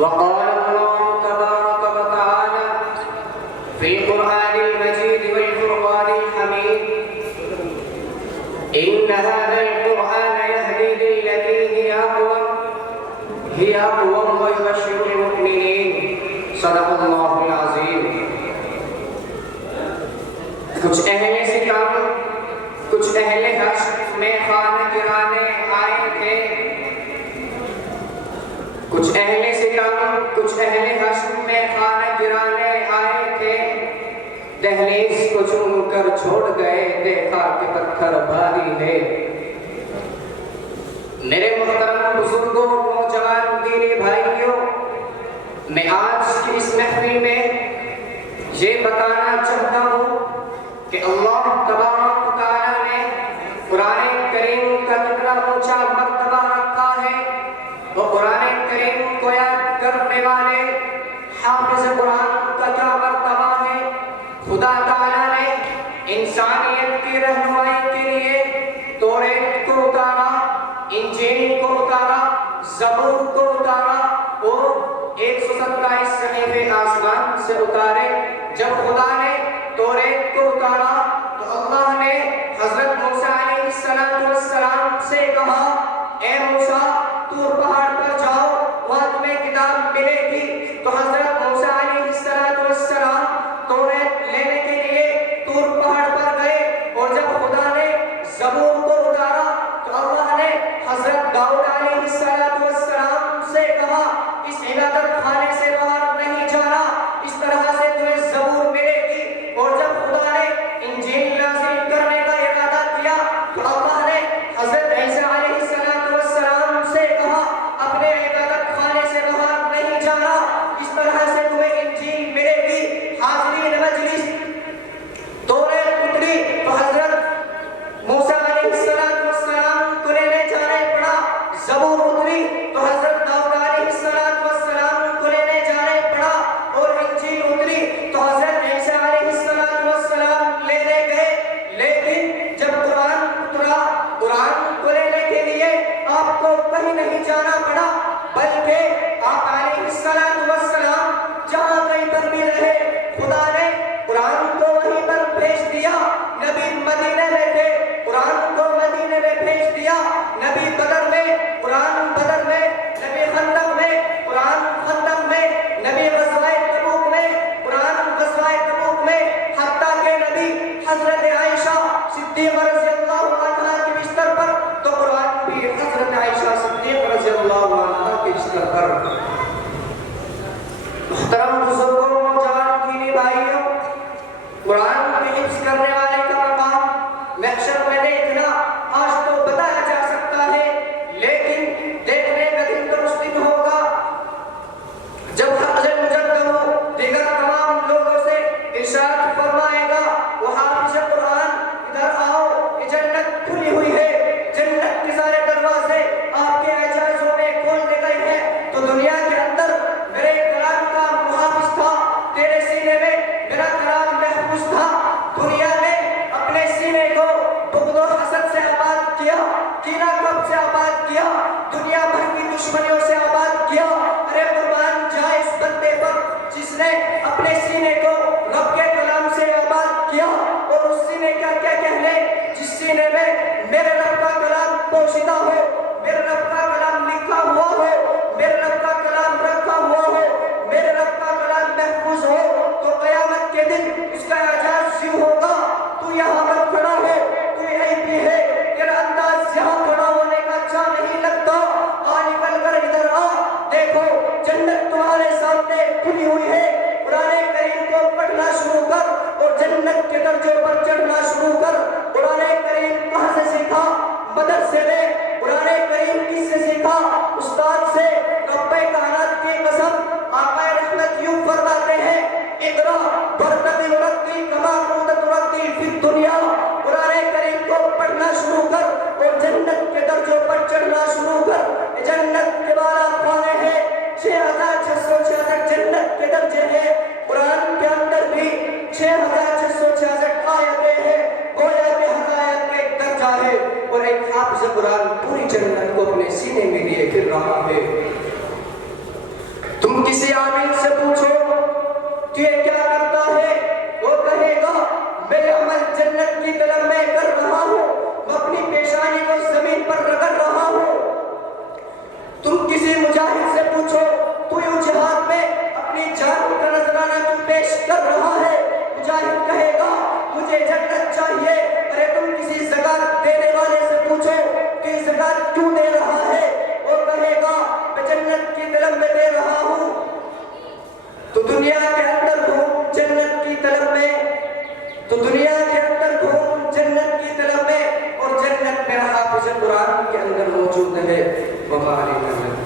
وقال الله تبارك وتعالى في القرآن المجيد والفرقان الحميد إن هذا القرآن يهدي للتي هي أقوم ويبشر المؤمنين صدق الله العظيم. کچھ اہل ستم کچھ اہل حشر میں خانہ گرانے آئے تھے. کچھ اہل ستم کچھ اہل حشر میں خانہ گرانے آئے تھے. دہلیز کو چوم کر چھوڑ گئے دیکھا کہ پتھر بھاری ہے. میرے محترم بزرگوں نوجوان دینی بھائیوں، میں آج کی اس محفل میں یہ بتانا چاہتا ہوں کہ اللہ تبارک و تعالیٰ نے قرآن کریم کا کتنا اونچا مرتبہ رکھا ہے. وہ قرآن کریم کو یاد کرنے والے حافظ قرآن کا کیا مرتبہ ہے. خدا تعالیٰ نے انسانیت کی رہنمائی کے لیے توریت کو اتارا، انجیل کو اتارا، زبور کو اتارا اور 127 صحیفے آسمان سے اتارے. جب خدا نے توریت کو اتارا تو اللہ نے حضرت موسیٰ علیہ السلام سے کہا، اے موسیٰ طور پہاڑ پر جاؤ، وہاں تمہیں کتاب ملے گی. تو حضرت موسیٰ علیہ السلام توریت لینے کے لیے طور پہاڑ پر گئے. اور جب خدا نے زبور کو اتارا تو اللہ نے حضرت داؤد علیہ السلام سے کہا، اس عبادت خانے سے باہر نہیں جانا، اس طرح سے تمہیں زبور ملے گی. اور جب خدا نے انجیل نازل کرنے کا ارادہ کیا تو اللہ نے حضرت عیسیٰ علیہ السلام سے کہا، اپنے عبادت خانے سے باہر نہیں جانا، اس طرح سے تمہیں انجیل ملے گی. حاضرین مجلس، توریت اتری تو حضرت موسیٰ علیہ السلام کو لینے جانے پڑا. زبور اتری تو حضرت داؤد علیہ السلام کو لینے جانے پڑا. اور انجیل اتری تو حضرت عیسیٰ علیہ السلام لینے گئے. لیکن جب قرآن اترا، قرآن کو لینے کے لیے آپ کو کہیں نہیں جانا پڑا، بلکہ آپ علیہ السلام جہاں کہیں پر بھی رہے، خدا نے قرآن کو وہیں پر بھیج دیا. نبی مدینے میں تھے، قرآن کو مدینے میں بھیج دیا. نبی بدر میں، قرآن بدر میں. نبی خندق میں، قرآن خندق میں. نبی غزوہ تبوک میں، قرآن غزوہ تبوک میں. حتیٰ کہ نبی حضرت عائشہ صدیقہ رضی اللہ عنہا کے بستر پر تو قرآن بھی حضرت عائشہ صدیقہ رضی اللہ عنہا کے بستر پر. محترم بزرگوں، نوجوان دینی بھائیوں، قرآن میں حفظ کرنے والے کا مقام محشر میں دیکھنا آج تو بتایا جا سکتا ہے، لیکن دیکھنے کا دن تو اس دن ہوگا جب حق مجدد ہو دیگر تمام لوگوں سے ارشاد فرمائے گا، وہ حافظ قرآن ادھر آؤ، یہ جنت کھلی ہوئی ہے، جنت کے سارے دروازے آپ کے اعجازوں میں کھول دے گئے ہیں. تو دنیا کے اندر میرے کلام کا محافظ تھا، تیرے سینے میں میرا کلام محفوظ تھا. دنیا نے اپنے سینے کو بغض و حسد سے آباد کیا، کینہ کب سے آباد کیا، دنیا بھر کی دشمنیوں سے آباد کیا. ارے قربان جائے اس بندے پر جس نے اپنے سینے کو رب کے کلام سے آباد کیا. اور اس سینے کا کیا کہنے جس سینے میں میرے رب کا کلام پوشیدہ ہو، میرے رب کا کلام لکھا ہوا ہو، میرے رب کا کلام رکھا ہوا ہو، میرے رب کا کلام محفوظ ہو. تو قیامت کے دن اس کا اعجاز یوں ہوگا، تو یہاں پر کھڑا ہے، تو یہیں پہ ہے، تیرا انداز یہاں کھڑا ہونے کا اچھا نہیں لگتا، نکل کر ادھر آ، دیکھو جنت تمہارے سامنے کھلی ہوئی ہے. قرآن کریم کو پڑھنا شروع کر اور جنت کے درجوں پر چڑھنا شروع کر. قرآن کریم کہاں سے سیکھا؟ مدرسے میں. قرآن کریم کس سے سیکھا؟ استاد سے. رب کائنات کی قسم، آقا رحمت یوں فرماتے ہیں، اقرا برتقی ورتی کما کنت ترتی فی الدنیا. قرآن کریم کو پڑھنا شروع کر اور جنت کے درجوں پر چڑھنا شروع کر. جنت کے بالا خانے ہیں، 6666 جنت کے درجے ہیں. قرآن کے اندر بھی 6666 آیتیں ہیں، گویا کہ ہر آیت میں ایک درجہ ہے. اور ایک حافظ قرآن دنیا کے اندر گھوم جنت کی طلب میں، تو دنیا کے اندر گھوم جنت کی طلب میں، اور جنت میں حافظ قرآن کے اندر موجود ہے. وما علینا